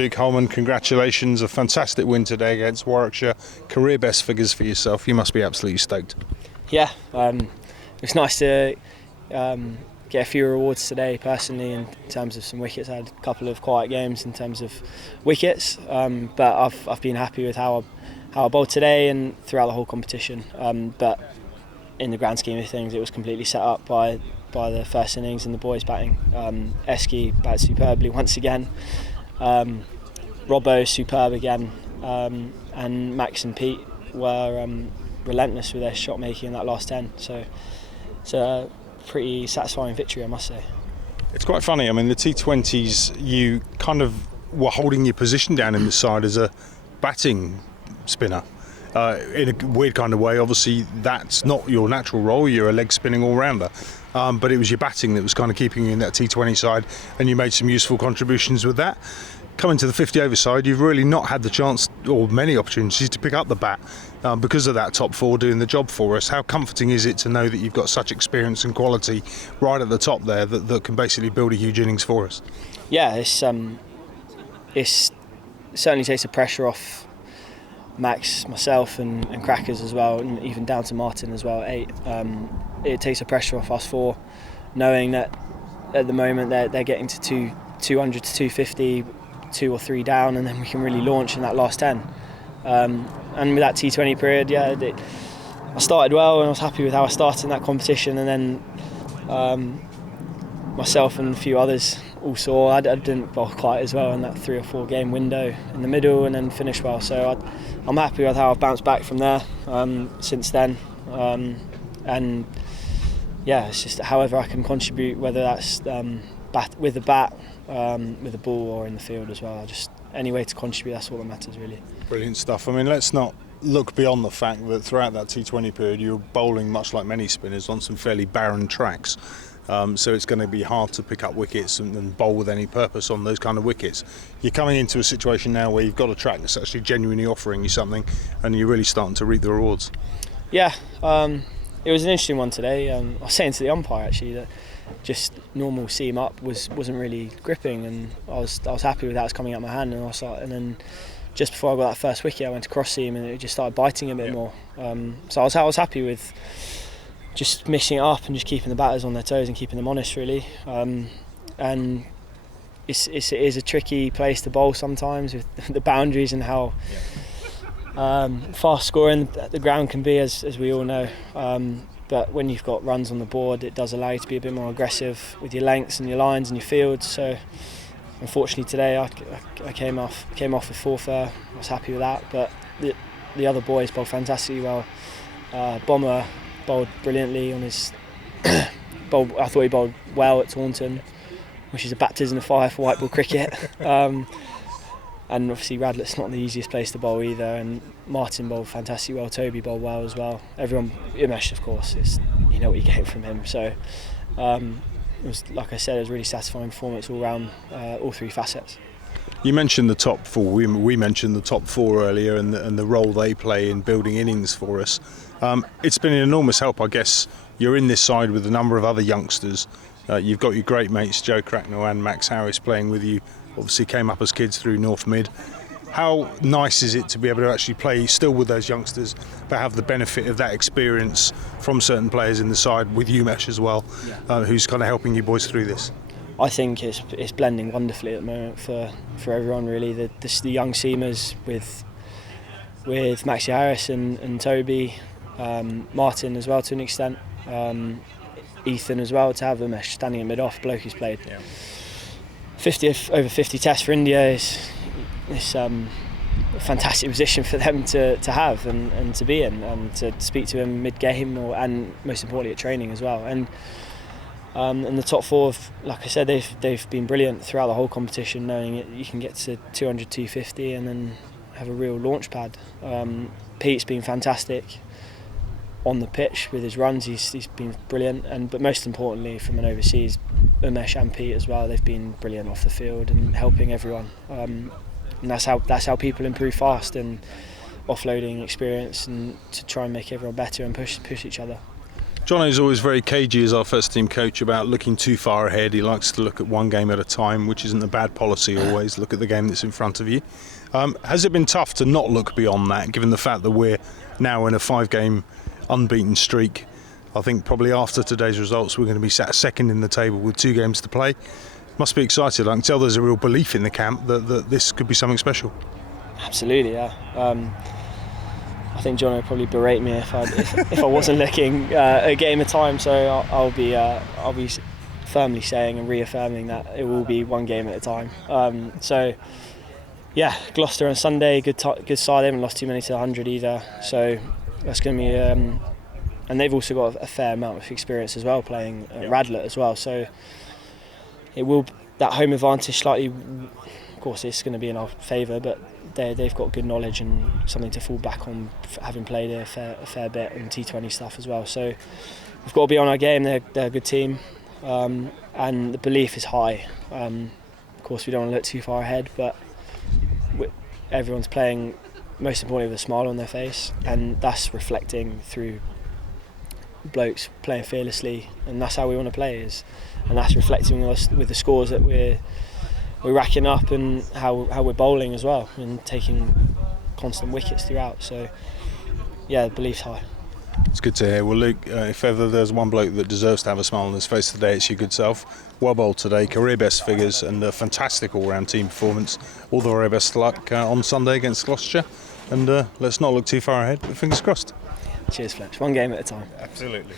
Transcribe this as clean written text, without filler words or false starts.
Luke Hollman, congratulations, a fantastic win today against Warwickshire. Career best figures for yourself. You must be absolutely stoked. Yeah, it's nice to get a few rewards today personally in terms of some wickets. I had a couple of quiet games in terms of wickets, but I've been happy with how I bowled today and throughout the whole competition. But in the grand scheme of things, it was completely set up by the first innings and the boys batting. Eski batted superbly once again. Robbo superb again, and Max and Pete were relentless with their shot making in that last 10. So it's a pretty satisfying victory, I must say. It's quite funny. I mean, the T20s, you kind of were holding your position down in the side as a batting spinner. In a weird kind of way, obviously that's not your natural role. You're a leg spinning all-rounder, but it was your batting that was kind of keeping you in that T20 side, and you made some useful contributions with that. Coming to the 50 over side, you've really not had the chance or many opportunities to pick up the bat because of that top four doing the job for us. How comforting is it to know that you've got such experience and quality right at the top there that can basically build a huge innings for us? Yeah, it certainly takes the pressure off Max, myself and Crackers as well, and even down to Martin as well, 8. It takes the pressure off us 4, knowing that at the moment they're getting to 200 to 250, 2 or 3 down, and then we can really launch in that last 10. And with that T20 period, I started well and I was happy with how I started in that competition, and then myself and a few others all saw I didn't bowl quite as well in that 3 or 4 game window in the middle, and then finished well. So I'm happy with how I've bounced back from there since then. And yeah, it's just however I can contribute, whether that's with the bat, with the ball, or in the field as well. Just any way to contribute, that's all that matters really. Brilliant stuff. I mean, let's not look beyond the fact that throughout that T20 period you were bowling, much like many spinners, on some fairly barren tracks. So it's going to be hard to pick up wickets and bowl with any purpose on those kind of wickets. You're coming into a situation now where you've got a track that's actually genuinely offering you something, and you're really starting to reap the rewards. Yeah, it was an interesting one today. I was saying to the umpire actually that just normal seam up wasn't really gripping, and I was happy with that. It was coming out my hand, and then just before I got that first wicket, I went to cross seam and it just started biting a bit more. So I was happy with just mixing it up and just keeping the batters on their toes and keeping them honest really. And it is a tricky place to bowl sometimes with the boundaries and how fast scoring the ground can be, as we all know. But when you've got runs on the board, it does allow you to be a bit more aggressive with your lengths and your lines and your fields. So unfortunately today I came off with 4 for. I was happy with that, but the other boys bowled fantastically well. Bomber bowled brilliantly on his I thought he bowled well at Taunton, which is a baptism of fire for white ball cricket. And obviously Radlett's not the easiest place to bowl either, and Martin bowled fantastically well, Toby bowled well as well. Everyone, Umesh of course, you know what you get from him. So it was, like I said, it was a really satisfying performance all round, all 3 facets. You mentioned the top 4. We mentioned the top 4 earlier, and the role they play in building innings for us. It's been an enormous help, I guess. You're in this side with a number of other youngsters. You've got your great mates Joe Cracknell and Max Harris playing with you. Obviously came up as kids through North Mid. How nice is it to be able to actually play still with those youngsters, but have the benefit of that experience from certain players in the side with Umesh as well, who's kind of helping you boys through this? I think it's blending wonderfully at the moment for everyone really. The young seamers with Maxi Harris and Toby, Martin as well to an extent, Ethan as well, to have Umesh standing in mid-off, bloke who's played over 50 tests for India is a fantastic position for them to have and to be in, and to speak to him mid-game and most importantly at training as well. And the top 4, like I said, they've been brilliant throughout the whole competition, knowing you can get to 200, 250 and then have a real launch pad. Pete's been fantastic on the pitch with his runs. He's been brilliant, but most importantly from an overseas, Umesh and Pete as well, they've been brilliant off the field and helping everyone. And that's how people improve fast, and offloading experience and to try and make everyone better and push each other. Johnny's always very cagey as our first team coach about looking too far ahead. He likes to look at one game at a time, which isn't a bad policy always. Look at the game that's in front of you. Has it been tough to not look beyond that, given the fact that we're now in a 5-game unbeaten streak? I think probably after today's results we're going to be sat second in the table with 2 games to play. Must be excited. I can tell there's a real belief in the camp that this could be something special. Absolutely, yeah. I think John would probably berate me if I wasn't looking a game at a time. So I'll be firmly saying and reaffirming that it will be 1 game at a time. So yeah, Gloucester on Sunday, good side. They haven't lost too many to 100 either. So that's going to be. And they've also got a fair amount of experience as well, playing at Radlett as well. So it will, that home advantage slightly, of course it's going to be in our favour, but they've got good knowledge and something to fall back on, having played a fair bit in T20 stuff as well. So we've got to be on our game. They're a good team, and the belief is high. Of course we don't want to look too far ahead, but everyone's playing, most importantly, with a smile on their face, and that's reflecting through blokes playing fearlessly, and that's how we want to play, and that's reflecting us with the scores that we're racking up, and how we're bowling as well, and taking constant wickets throughout. So yeah, the belief's high. It's good to hear. Well, Luke, if ever there's one bloke that deserves to have a smile on his face today, it's your good self. Well bowled today, career best figures, and a fantastic all-round team performance. All the very best luck on Sunday against Gloucestershire, and let's not look too far ahead, but fingers crossed. Cheers, Fletch. 1 game at a time. Absolutely.